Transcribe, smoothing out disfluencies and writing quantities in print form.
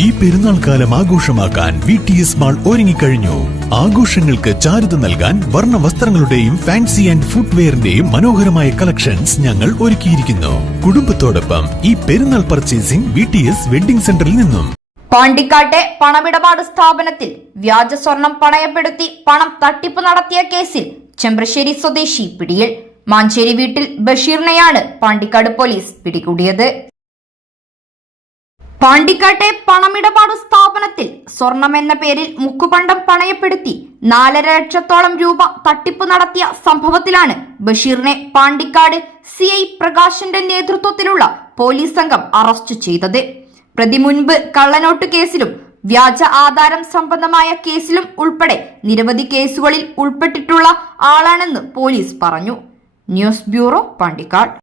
ഈ പെരുന്നാൾ കാലം ആഘോഷമാക്കാൻ VTS മാൾ ഒരുങ്ങിക്കഴിഞ്ഞു. ആഘോഷങ്ങൾക്ക് ചാരുത നൽകാൻ വർണ്ണ വസ്ത്രങ്ങളുടെയും ഫാൻസി ആൻഡ് ഫുട്വെയറിന്റെയും മനോഹരമായ കളക്ഷൻസ് ഞങ്ങൾ ഒരുക്കിയിരിക്കുന്നു. കുടുംബത്തോടൊപ്പം ഈ പെരുന്നാൾ പർച്ചേസിംഗ് VTS വെഡിംഗ് സെന്ററിൽ നിന്നും. പാണ്ടിക്കാട്ടെ പണമിടപാട് സ്ഥാപനത്തിൽ വ്യാജ സ്വർണം പണയപ്പെടുത്തി പണം തട്ടിപ്പ് നടത്തിയ കേസിൽ ചെമ്പ്രശ്ശേരി സ്വദേശി പിടിയിൽ. മാഞ്ചേരി വീട്ടിൽ ബഷീറിനെയാണ് പാണ്ടിക്കാട് പോലീസ് പിടികൂടിയത്. പാണ്ടിക്കാട്ടെ പണമിടപാട് സ്ഥാപനത്തിൽ സ്വർണം എന്ന പേരിൽ മുക്കുപണ്ടം പണയപ്പെടുത്തി 4.5 ലക്ഷത്തോളം രൂപ തട്ടിപ്പ് നടത്തിയ സംഭവത്തിലാണ് ബഷീറിനെ പാണ്ടിക്കാട് CI പ്രകാശന്റെ നേതൃത്വത്തിലുള്ള പോലീസ് സംഘം അറസ്റ്റ് ചെയ്തത്. പ്രതി മുൻപ് കള്ളനോട്ട് കേസിലും വ്യാജ ആധാരം സംബന്ധമായ കേസിലും ഉൾപ്പെടെ നിരവധി കേസുകളിൽ ഉൾപ്പെട്ടിട്ടുള്ള ആളാണെന്ന് പോലീസ് പറഞ്ഞു. News bureau, Pandikkad.